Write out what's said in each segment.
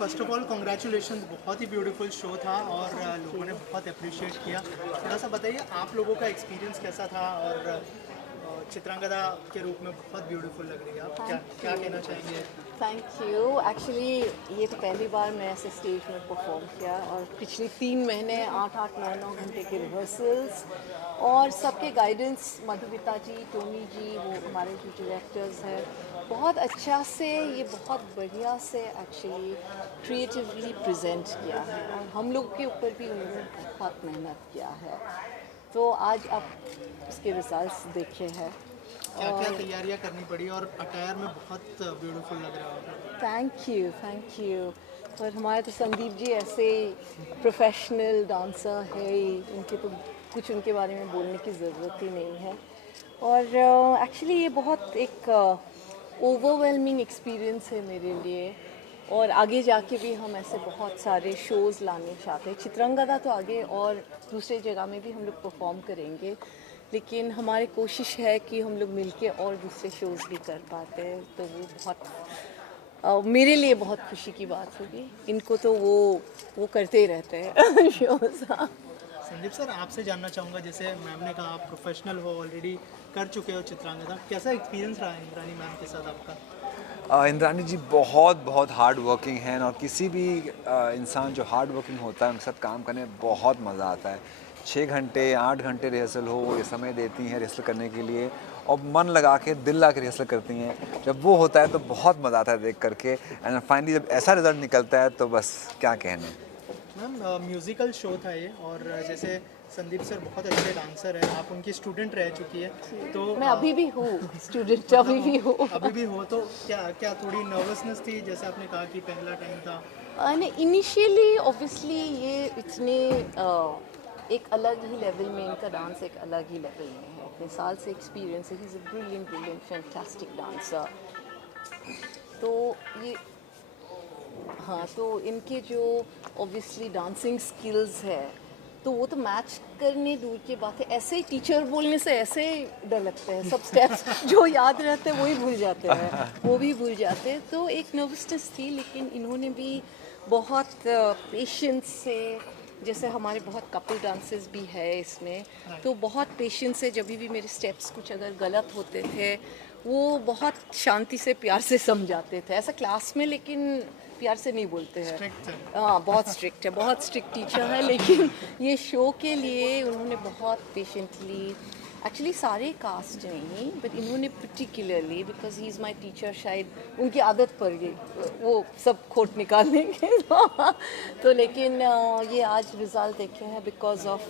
First of all congratulation, बहुत ही beautiful show था और लोगों ने बहुत अप्रिशिएट किया। थोड़ा सा बताइए आप लोगों का एक्सपीरियंस कैसा था और चित्रांगदा के रूप में बहुत ब्यूटीफुल लग रही है। आप क्या क्या कहना चाहेंगे? Thank you. एक्चुअली ये तो पहली बार मैं ऐसे स्टेज में परफॉर्म किया और पिछले 3 महीने 8-8 9-9 घंटे के रिहर्सल्स और सबके गाइडेंस, मधुमिता जी, टोनी जी, वो हमारे जो डायरेक्टर्स हैं, बहुत अच्छा से ये बहुत बढ़िया से एक्चुअली क्रिएटिवली प्रेजेंट किया है और हम लोग के ऊपर भी उन्होंने बहुत मेहनत किया है। तो आज आप उसके रिजल्ट्स देखे हैं। क्या क्या तैयारियां करनी पड़ी और अटायर में बहुत ब्यूटीफुल लग रहा होगा। Thank you. और हमारे तो संदीप जी ऐसे प्रोफेशनल डांसर है ही, उनके तो कुछ उनके बारे में बोलने की ज़रूरत ही नहीं है। और एक्चुअली ये बहुत एक ओवरवेलमिंग एक्सपीरियंस है मेरे लिए और आगे जाके भी हम ऐसे बहुत सारे शोज़ लाने चाहते हैं। चित्रंगदा तो आगे और दूसरे जगह में भी हम लोग परफॉर्म करेंगे, लेकिन हमारी कोशिश है कि हम लोग मिलके और दूसरे शोज़ भी कर पाते हैं। तो वो बहुत मेरे लिए बहुत खुशी की बात होगी। इनको तो वो करते ही रहते हैं शोज़। संदीप सर, आपसे जानना चाहूँगा, जैसे मैम ने कहा आप प्रोफेशनल हो, ऑलरेडी कर चुके हो चित्रांगदा, कैसा एक्सपीरियंस रहा इंद्रानी मैम के साथ आपका? इंद्रानी जी बहुत बहुत हार्ड वर्किंग हैं और किसी भी इंसान जो हार्ड वर्किंग होता है उनके साथ काम करने में बहुत मज़ा आता है। 6 घंटे 8 घंटे रिहर्सल हो, ये समय देती हैं रिहर्सल करने के लिए और मन लगा के दिल लगा के रिहर्सल करती हैं। जब वो होता है तो बहुत मज़ा आता है देख करके एंड फाइनली जब ऐसा रिजल्ट निकलता है तो बस क्या कहने। मैम, म्यूज़िकल शो था ये और जैसे संदीप सर बहुत अच्छे डांसर हैं, आप उनकी स्टूडेंट रह चुकी है, तो मैं अभी भी हूँ स्टूडेंट, अभी भी हूँ। अभी भी हो, तो क्या क्या थोड़ी नर्वसनेस थी, जैसे आपने कहा कि पहला टाइम था? नहीं, इनिशियली ऑब्वियसली ये इतने एक अलग ही लेवल में, इनका डांस एक अलग ही लेवल में है। इतने साल से एक्सपीरियंस है। He is a brilliant fantastic dancer. तो ये हाँ, तो इनके जो ऑब्वियसली डांसिंग स्किल्स है तो वो तो मैच करने दूर की बात है। ऐसे ही टीचर बोलने से ऐसे डर लगता है, सब स्टेप्स जो याद रहते हैं वो ही भूल जाते हैं, वो भी भूल जाते हैं। तो एक नर्वसनेस थी, लेकिन इन्होंने भी बहुत पेशेंस से, जैसे हमारे बहुत कपल डांसेस भी है इसमें, तो बहुत पेशेंस से जब भी मेरे स्टेप्स कुछ अगर गलत होते थे वो बहुत शांति से प्यार से समझाते थे। ऐसा क्लास में लेकिन प्यार से नहीं बोलते हैं। स्ट्रिक्ट है। हाँ, बहुत स्ट्रिक्ट है, बहुत स्ट्रिक्ट टीचर है, लेकिन ये शो के लिए उन्होंने बहुत पेशेंटली, एक्चुअली सारे कास्ट नहीं बट इन्होंने particularly, because he is my teacher, शायद उनकी आदत पड़ गई वो सब खोट निकालने के तो लेकिन ये आज रिजल्ट देखे हैं because of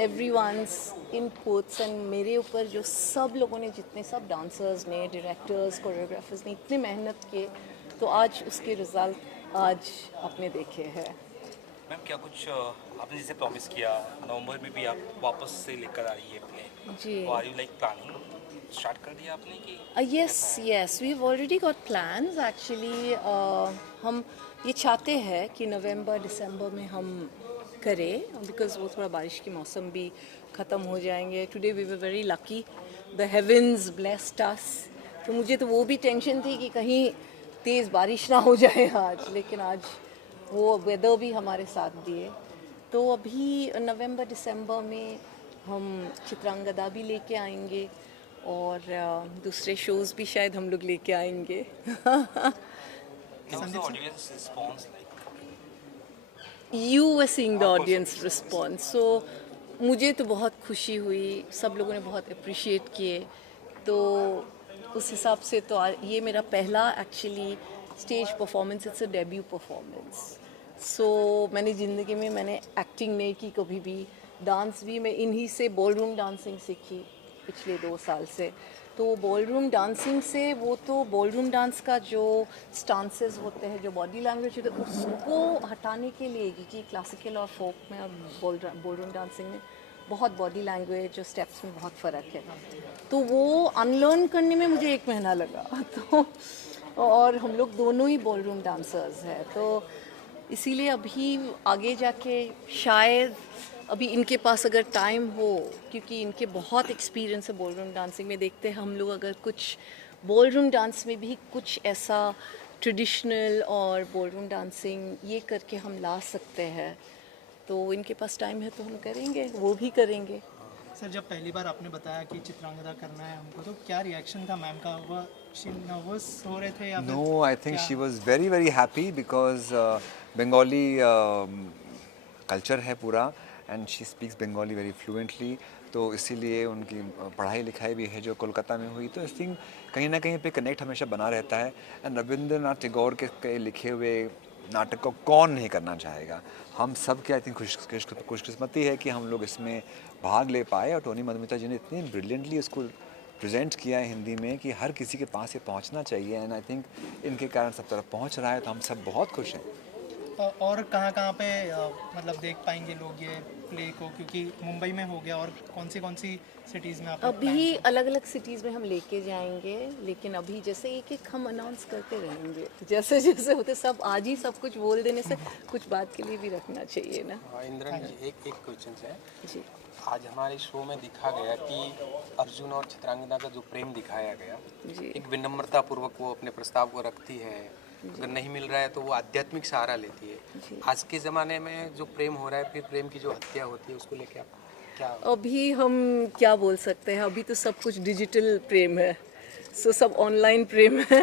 everyone's inputs and मेरे ऊपर जो सब लोगों ने, जितने सब डांसर्स ने, डायरेक्टर्स, कोरियोग्राफर्स ने इतनी मेहनत किए, तो आज उसके रिजल्ट आज आपने देखे हैं। मैम, क्या कुछ आपने जैसे प्रॉमिस किया नवंबर में भी आप वापस से लेकर आ रही है प्ले, जी। तो are you like planning start कर दिया आपने कि yes, we have already got plans actually. हम ये चाहते हैं कि नवंबर दिसंबर में हम करें, बिकॉज वो थोड़ा बारिश के मौसम भी ख़त्म हो जाएंगे। Today we were very lucky, the heavens blessed us. तो मुझे तो वो भी टेंशन थी कि कहीं तेज़ बारिश ना हो जाए आज, लेकिन आज वो वेदर भी हमारे साथ दिए। तो अभी नवंबर दिसंबर में हम चित्रांगदा भी लेके आएंगे और दूसरे शोज़ भी शायद हम लोग लेके आएंगे। Audience response like? You were seeing the audience response, so मुझे तो बहुत खुशी हुई, सब लोगों ने बहुत अप्रिशिएट किए। तो उस हिसाब से तो ये मेरा पहला actually stage performance, it's a debut performance. So मैंने ज़िंदगी में मैंने एक्टिंग नहीं की कभी भी, डांस भी मैं इन्हीं से बॉलरूम डांसिंग सीखी पिछले 2 साल से। तो बॉलरूम डांसिंग से, वो तो बॉलरूम डांस का जो स्टांसेस होते हैं, जो बॉडी लैंग्वेज होते है, उसको हटाने के लिए, क्योंकि क्लासिकल और फोक में और बॉलरूम डांसिंग में बहुत बॉडी लैंग्वेज और स्टेप्स में बहुत फ़र्क है, तो वो अनलर्न करने में मुझे 1 महीना लगा। तो और हम लोग दोनों ही बॉलरूम डांसर्स हैं, तो इसीलिए अभी आगे जाके शायद अभी इनके पास अगर टाइम हो, क्योंकि इनके बहुत एक्सपीरियंस है बॉलरूम डांसिंग में, देखते हैं हम लोग अगर कुछ बॉलरूम डांस में भी कुछ ऐसा ट्रेडिशनल और बॉलरूम डांसिंग ये करके हम ला सकते हैं, तो इनके पास टाइम है तो हम करेंगे, वो भी करेंगे। सर जब पहली बार आपने बताया कि चित्रांगदा करना है हमको, तो क्या रिएक्शन था मैम का? वह नर्वस हो रहे थे या फिर No, I think क्या? she was very very happy because Bengali culture है पूरा and she speaks Bengali very fluently, तो इसीलिए उनकी पढ़ाई लिखाई भी है जो कोलकाता में हुई, तो आई थिंक कहीं ना कहीं पे कनेक्ट हमेशा बना रहता है। एंड रविंद्रनाथ टैगोर के लिखे हुए नाटक को कौन नहीं करना चाहेगा। हम सब की आई थिंक खुशकिस्मती है कि हम लोग इसमें भाग ले पाए, और टोनी मधुमिता जी ने इतनी ब्रिलियंटली उसको प्रेजेंट किया है हिंदी में कि हर किसी के पास ये पहुंचना चाहिए। एंड आई थिंक इनके कारण सब तरफ पहुंच रहा है, तो हम सब बहुत खुश हैं। और कहाँ पे मतलब देख पाएंगे लोग ये प्ले को, क्योंकि मुंबई में हो गया, और कौन सी सिटीज़ में आप लोग अभी अलग अलग सिटीज़ में हम लेके जाएंगे, लेकिन अभी जैसे एक एक हम अनाउंस करते रहेंगे, तो जैसे जैसे होते सब आज ही सब कुछ बोल देने से कुछ बात के लिए भी रखना चाहिए ना। इंद्रानी जी, एक क्वेश्चन है जी। आज हमारे शो में दिखा गया कि अर्जुन और चित्रांगदा का जो प्रेम दिखाया गया, जी। एक विनम्रता पूर्वक वो अपने प्रस्ताव को रखती है, अगर नहीं मिल रहा है तो वो आध्यात्मिक सहारा लेती है। आज के ज़माने में जो प्रेम हो रहा है, फिर प्रेम की जो हत्या होती है, उसको लेके आप क्या? अभी हम क्या बोल सकते हैं, अभी तो सब कुछ डिजिटल प्रेम है, सो सब ऑनलाइन प्रेम है,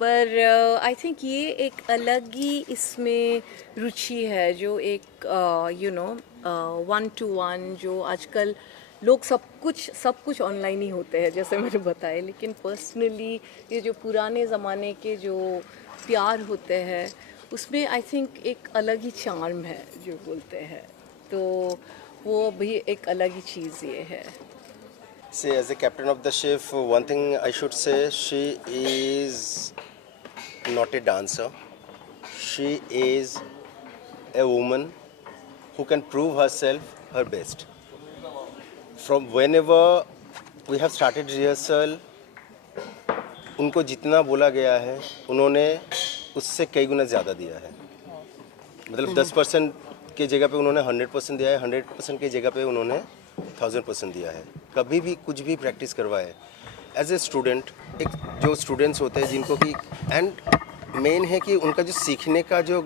पर आई थिंक ये एक अलग ही इसमें रुचि है, जो एक यू नो 1-to-1 जो आजकल लोग सब कुछ ऑनलाइन ही होते हैं जैसे मैंने बताया, लेकिन पर्सनली ये जो पुराने ज़माने के जो प्यार होते हैं उसमें आई थिंक एक अलग ही चार्म है जो बोलते हैं, तो वो भी एक अलग ही चीज़ ये है। See, as the captain of the ship, one thing I should say, she is not a dancer. She is a woman who can prove herself her best. From whenever we have started rehearsal, उनको जितना बोला गया है उन्होंने उससे कई गुना ज़्यादा दिया है। मतलब 10% की जगह पे उन्होंने 100% दिया है, 100% की जगह पे उन्होंने 1000% दिया है। कभी भी कुछ भी प्रैक्टिस करवाए एज ए स्टूडेंट, एक जो स्टूडेंट्स होते हैं जिनको कि एंड मेन है कि उनका जो सीखने का जो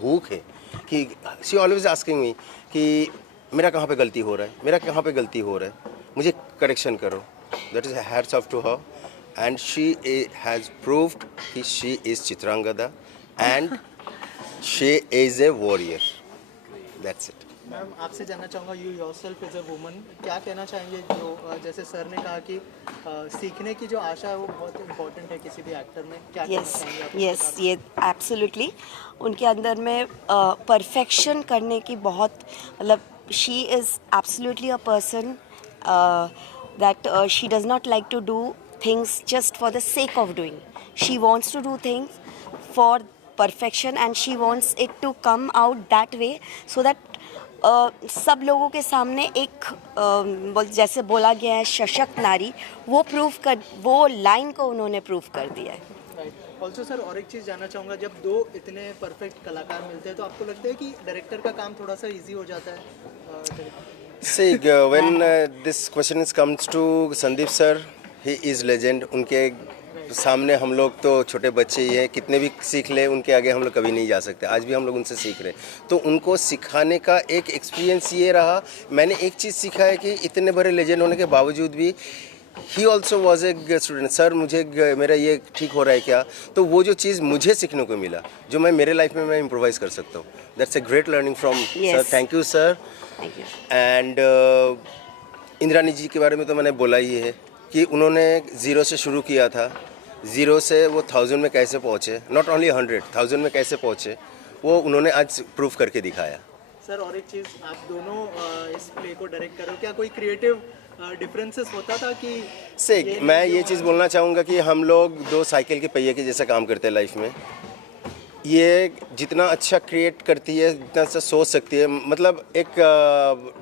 भूख है, कि शी ऑलवेज आस्किंग मी कि मेरा कहाँ पे गलती हो रहा है, मेरा कहाँ पे गलती हो रहा है, मुझे करेक्शन करो। That is hats off to her, and she has proved कि she is Chitrangada and she is a warrior. That's it. Ma'am आपसे जानना चाहूँगा, you yourself is a woman, क्या कहना चाहेंगे जो जैसे सर ने कहा कि सीखने की जो आशा है वो बहुत इम्पोर्टेंट है किसी भी एक्टर में, क्या कहना यस चाहेंगे आप? यस, ये एब्सोल्युटली उनके अंदर में परफेक्शन करने की बहुत, मतलब she is absolutely a person that she does not like to do things just for the sake of doing. She wants to do things for perfection and she wants it to come out that way so that सब लोगों के सामने एक जैसे बोला गया है सशक्त नारी, वो लाइन को उन्होंने प्रूव कर दिया है। राइट। ऑल्सो सर और एक चीज़ जानना चाहूँगा, जब दो इतने परफेक्ट कलाकार मिलते हैं तो आपको लगता है कि डायरेक्टर का काम थोड़ा सा इजी हो जाता है? See, when this question comes to Sandeep sir, he is legend. उनके सामने हम लोग तो छोटे बच्चे ही हैं, कितने भी सीख ले उनके आगे हम लोग कभी नहीं जा सकते। आज भी हम लोग उनसे सीख रहे हैं, तो उनको सिखाने का एक एक्सपीरियंस ये रहा। मैंने एक चीज़ सीखा है कि इतने बड़े लेजेंड होने के बावजूद भी he also was a student. Sir मुझे मेरा ये ठीक हो रहा है क्या, तो वो जो चीज़ मुझे सीखने को मिला जो मैं मेरे लाइफ में मैं इम्प्रोवाइज़ कर सकता हूँ, that's a great learning from sir. Thank you sir. And Indrani ji के बारे में तो मैंने बोला ही है कि उन्होंने ज़ीरो से शुरू किया था, ज़ीरो से वो 1000 में कैसे पहुँचे, नॉट ओनली 100, 1000 में कैसे पहुँचे, वो उन्होंने आज प्रूव करके दिखाया। सर और एक चीज़, आप दोनों इस प्ले को डायरेक्ट करो, क्या कोई क्रिएटिव डिफरेंसेस होता था कि से मैं ये चीज़ बोलना चाहूँगा कि हम लोग दो साइकिल के पहिए के जैसा काम करते हैं लाइफ में। ये जितना अच्छा क्रिएट करती है, जितना अच्छा सोच सकती है, मतलब एक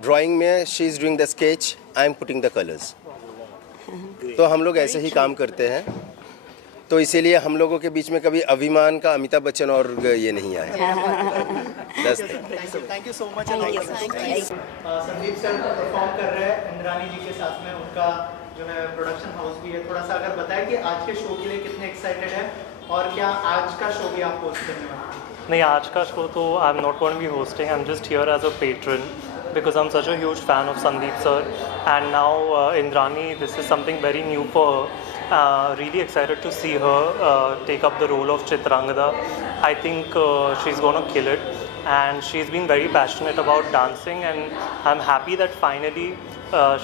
ड्राइंग में she is doing the sketch, I am putting the colours, तो हम लोग ऐसे ही काम करते हैं। तो इसीलिए हम लोगों के बीच में कभी अभिमान का अमिताभ बच्चन और ये नहीं आया। Thank you so much. Sandeep sir perform कर रहे हैं इंद्रानी जी के साथ में, उनका जो है प्रोडक्शन हाउस भी है, थोड़ा सा अगर बताएं कि आज के शो के लिए कितने एक्साइटेड है और क्या आज का शो भी आप होस्ट करने वाले हैं? नहीं, आज का शो तो I am not going to be hosting. I am just here as a patron because I'm such a huge fan of Sandeep sir, and now Indrani, this is something very new for her. Really excited to see her take up the role of Chitrangada. I think she's gonna kill it, and she's been very passionate about dancing, and I'm happy that finally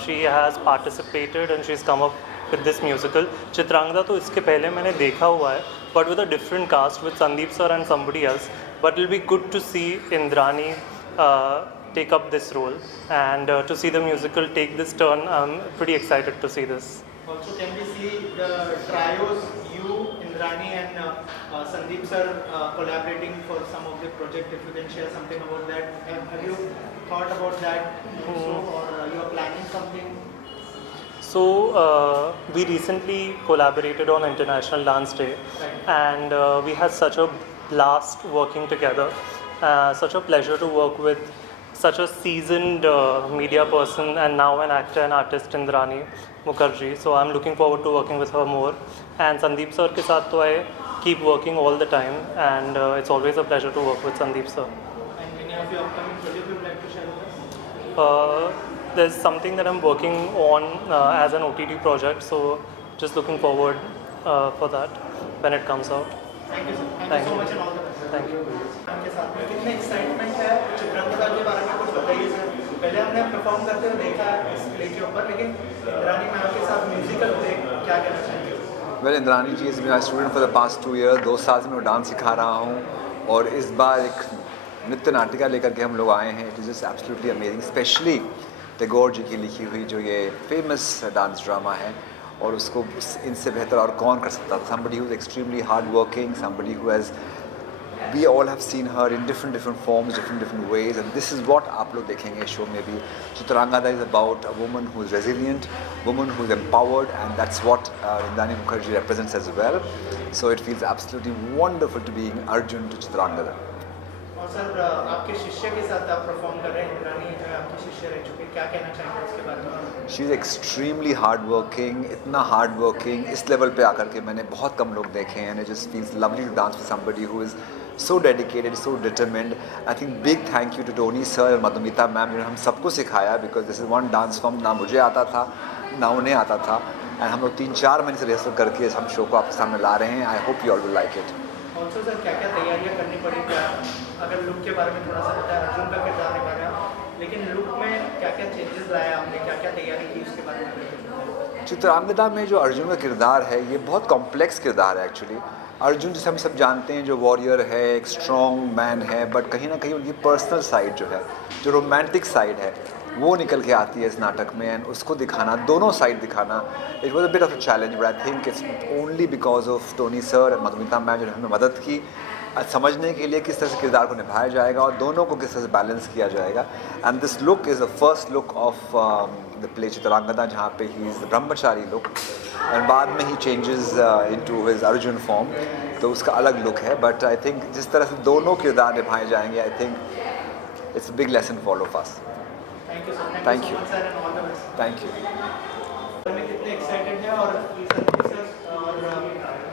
she has participated and she's come up with this musical. Chitrangada तो इसके पहले मैंने देखा हुआ है, but with a different cast with Sandeep sir and somebody else. But it'll be good to see Indrani take up this role, and to see the musical take this turn. I'm pretty excited to see this. Also, can we see the trios, you, Indrani and Sandeep sir collaborating for some of the project? If you can share something about that. Have you thought about that also, or you are planning something? So we recently collaborated on International Dance Day, and we had such a blast working together. Such a pleasure to work with such a seasoned media person and now an actor and artist, Indrani Mukherjee. So I'm looking forward to working with her more. And Sandeep sir ke saath to I keep working all the time, and it's always a pleasure to work with Sandeep sir. And any of your upcoming projects you would like to share with us? There's something that I'm working on as an OTT project, so just looking forward for that when it comes out. Thank you, sir. Thank you so much and all the best. Thank you. के साथ में कितने excitement है चित्रांगदा के बारे में कुछ बताइए सर. पहले हमने परफॉर्म करते हुए देखा इस प्ले के ऊपर, लेकिन इंद्रानी मैम के साथ म्यूजिकल प्ले क्या कहना चाहेंगे? Well, Indrani ji is my student for the past 2 years. 2 साल से मैं डांस सिखा रहा हूँ, और इस बार एक नृत्य नाटिका लेकर के हम लोग आए हैं. It is just absolutely amazing, specially Tagore ji की लिखी हुई जो ये फेमस डांस ड्रामा है, और उसको इनसे बेहतर और कौन कर सकता था. Somebody who is extremely hard working, somebody who has, we all have seen her in different forms, different ways, and this is what आप लोग देखेंगे शो में भी. Chitrangada is about a woman who is resilient, woman who is empowered, and that's what Indrani Mukherjee represents as well. So it feels absolutely wonderful to be Arjun to Chitrangada. और sir आपके शिष्य के साथ आप perform कर रहे हैं, इंद्रानी आपकी शिष्य रह चुकी है, क्या कहना चाहेंगे उसके बारे में? She is extremely hard working, इतना हार्ड वर्किंग इस लेवल पे आकर के मैंने बहुत कम लोग देखे हैं. It just feels lovely to dance with somebody who is so dedicated, so determined. I think big thank you to Tony sir and Madhumita ma'am, जिन्होंने हम सबको सिखाया, because this is one dance form ना मुझे आता था ना उन्हें आता था, and हम लोग 3-4 महीने से रिहर्सल करके हम शो को आपके सामने ला रहे हैं. I hope you all will like it. Also sir क्या क्या तैयारियाँ करनी पड़ी, क्या अगर लुक के बारे में थोड़ा सा बताया? अर्जुन का किरदार निभा रहे हैं, लेकिन लुक में क्या क्या चेंजेस लाया आपने, क्या क्या तैयारी की, उसके बारे में? चित्रांगदा में जो अर्जुन का किरदार है, ये बहुत कॉम्प्लेक्स किरदार है एक्चुअली. अर्जुन जैसे हम सब जानते हैं जो वॉरियर है, एक स्ट्रॉन्ग मैन है, बट कहीं ना कहीं उनकी पर्सनल साइड जो है, जो रोमांटिक साइड है, वो निकल के आती है इस नाटक में. एंड उसको दिखाना, दोनों साइड दिखाना, it was a bit of a challenge, but I think it's only because of Tony sir and Madhumita ma'am जिन्होंने हमें मदद की समझने के लिए किस तरह से किरदार को निभाया जाएगा और दोनों को किस तरह से बैलेंस किया जाएगा. And this look is the first look of the play Chitrangada, जहाँ पे ही is the brahmachari look, and बाद में ही changes into his Arjun form, तो उसका अलग लुक है. बट आई थिंक जिस तरह से दोनों किरदार निभाए जाएंगे, I think it's a big lesson for all of us. Thank you sir. Thank you. Sir and all the best. Thank you. में कितने एक्साइटेड है, और संदीप सर और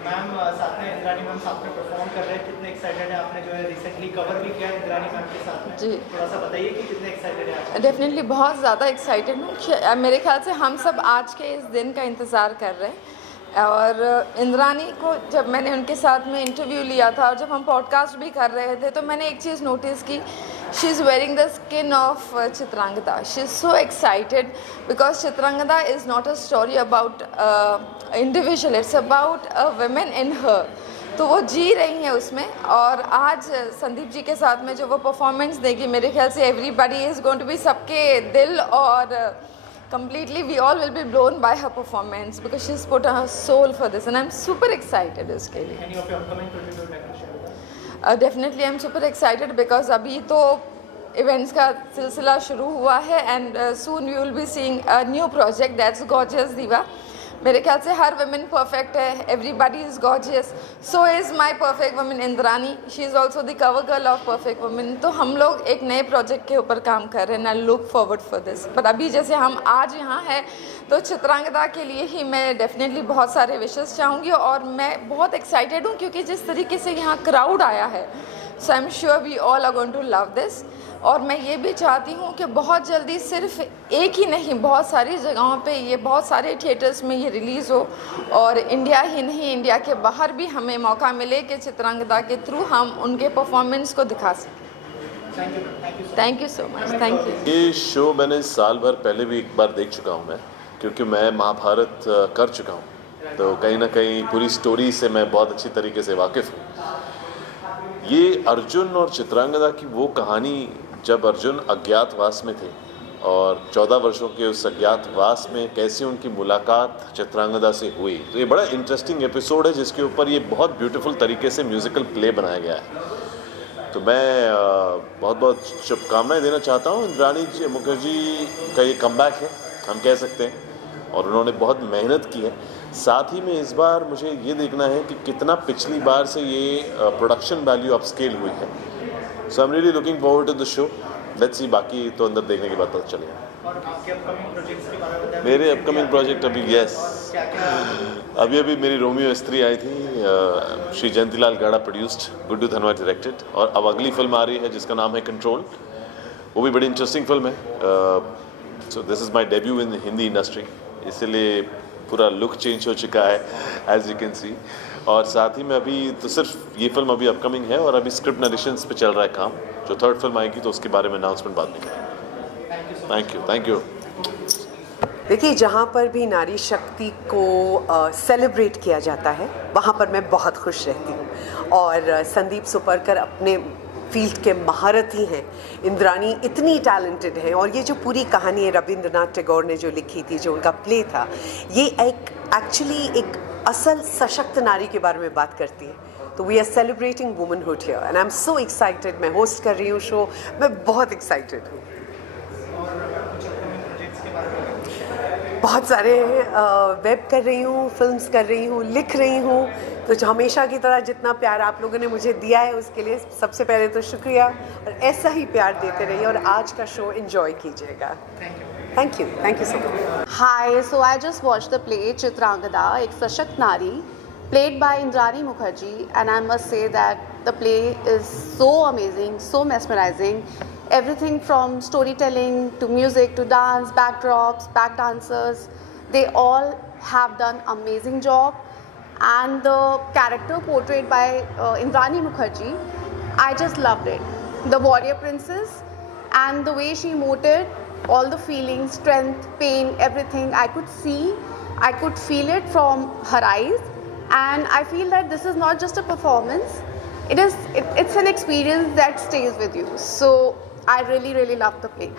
मैम साथ में, इंद्रानी मैम साथ में परफॉर्म कर रहे हैं, कितने एक्साइटेड है? आपने जो है रिसेंटली कवर भी किया इंद्रानी मैम के साथ में, जी. थोड़ा सा बताइए कि कितने एक्साइटेड है आप? डेफिनेटली बहुत ज़्यादा एक्साइटेड हूँ. मेरे ख्याल से हम सब आज के इस दिन का इंतज़ार कर रहे हैं. और इंद्रानी को जब मैंने उनके साथ में इंटरव्यू लिया था और जब हम पॉडकास्ट भी कर रहे थे, तो मैंने एक चीज़ नोटिस की, she is wearing the skin of Chitrangada. She is so excited because Chitrangada is not a story about individual, it's about a women in her. तो वो जी रही हैं उसमें. और आज संदीप जी के साथ में जो वो परफॉर्मेंस देगी, मेरे ख्याल से everybody is going to be, सबके दिल और completely we all will be blown by her performance because she's put her soul for this, and I'm super excited इसके लिए. Any of your upcoming projects you would like to share with us? Definitely I'm super excited because अभी तो events का सिलसिला शुरू हुआ है, and soon we will be seeing a new project, that's Gorgeous Diva, मेरे ख्याल से हर वुमेन परफेक्ट है, everybody is gorgeous, so is my perfect women Indrani, she is also the cover girl of perfect women. तो हम लोग एक नए project के ऊपर काम कर रहे हैं, I look forward for this. But अभी जैसे हम आज यहाँ हैं तो चित्रांगदा के लिए ही मैं डेफिनेटली बहुत सारे विशेस चाहूँगी, और मैं बहुत एक्साइटेड हूँ क्योंकि जिस तरीके से यहाँ क्राउड आया है, so I am sure we all are going to love this. और मैं ये भी चाहती हूँ कि बहुत जल्दी सिर्फ एक ही नहीं, बहुत सारी जगहों पे ये, बहुत सारे थिएटर्स में ये रिलीज़ हो, और इंडिया ही नहीं इंडिया के बाहर भी हमें मौका मिले कि चित्रांगदा के थ्रू हम उनके परफॉर्मेंस को दिखा सकें। Thank you so much, thank you. ये शो मैंने साल भर पहले भी एक बार देख चुका हूँ मैं, क्योंकि मैं महाभारत कर चुका हूँ, तो कहीं ना कहीं पूरी स्टोरी से मैं बहुत अच्छी तरीके से वाकिफ़ हूँ। ये अर्जुन और चित्रांगदा की वो कहानी, जब अर्जुन अज्ञातवास में थे और 14 वर्षों के उस अज्ञातवास में कैसे उनकी मुलाकात चित्रांगदा से हुई, तो ये बड़ा इंटरेस्टिंग एपिसोड है जिसके ऊपर ये बहुत ब्यूटीफुल तरीके से म्यूज़िकल प्ले बनाया गया है। तो मैं बहुत बहुत शुभकामनाएं देना चाहता हूँ। इंद्रानी मुखर्जी का ये कमबैक है, हम कह सकते हैं, और उन्होंने बहुत मेहनत की है। साथ ही में इस बार मुझे ये देखना है कि कितना पिछली बार से ये प्रोडक्शन वैल्यू अपस्केल हुई है। So I am really looking forward to the show. Let's see, बाकी तो अंदर देखने के बाद पता चलेगा। और आपके अपकमिंग प्रोजेक्ट्स के बारे में बताएं। मेरे अपकमिंग प्रोजेक्ट अभी अभी मेरी रोमियो स्त्री आई थी, श्री जयंतीलाल गाड़ा प्रोड्यूस्ड, गुड्डू धनवा डायरेक्टेड, और अब अगली फिल्म आ रही है जिसका नाम है कंट्रोल। वो भी बड़ी इंटरेस्टिंग फिल्म है। So this is my debut in Hindi industry, इसलिए पूरा लुक चेंज हो चुका है, एज यू कैन सी। और साथ ही में अभी तो सिर्फ ये फिल्म अभी अपकमिंग है, और अभी स्क्रिप्ट नरेशंस पे चल रहा है काम। जो थर्ड फिल्म आएगी तो उसके बारे में अनाउंसमेंट बाद में करेंगे। Thank you. देखिए, जहाँ पर भी नारी शक्ति को सेलिब्रेट किया जाता है वहाँ पर मैं बहुत खुश रहती हूँ, और संदीप सुपरकर अपने फील्ड के महारथी हैं, इंद्रानी इतनी टैलेंटेड हैं, और ये जो पूरी कहानी है रविंद्रनाथ टैगोर ने जो लिखी थी, जो उनका प्ले था, ये एक एक्चुअली एक असल सशक्त नारी के बारे में बात करती है। तो we are celebrating womanhood here and I am so excited. मैं होस्ट कर रही हूँ शो, मैं बहुत एक्साइटेड हूँ। बहुत सारे वेब कर रही हूँ, फिल्म्स कर रही हूँ, लिख रही हूँ। तो हमेशा की तरह जितना प्यार आप लोगों ने मुझे दिया है उसके लिए सबसे पहले तो शुक्रिया, और ऐसा ही प्यार देते रहिए, और आज का शो एंजॉय कीजिएगा। Thank you so much. Hi, so I just watched the play Chitrangada, एक सशक्त नारी, played by Indrani Mukherjee, and I must say that the play is so amazing, so mesmerizing. Everything from storytelling to music to dance, backdrops, back dancers, they all have done amazing job. And the character portrayed by Indrani Mukherjee, I just loved it. The warrior princess, and the way she emoted, all the feelings, strength, pain, everything I could see, I could feel it from her eyes, and I feel that this is not just a performance, it's an experience that stays with you. So I really love the play.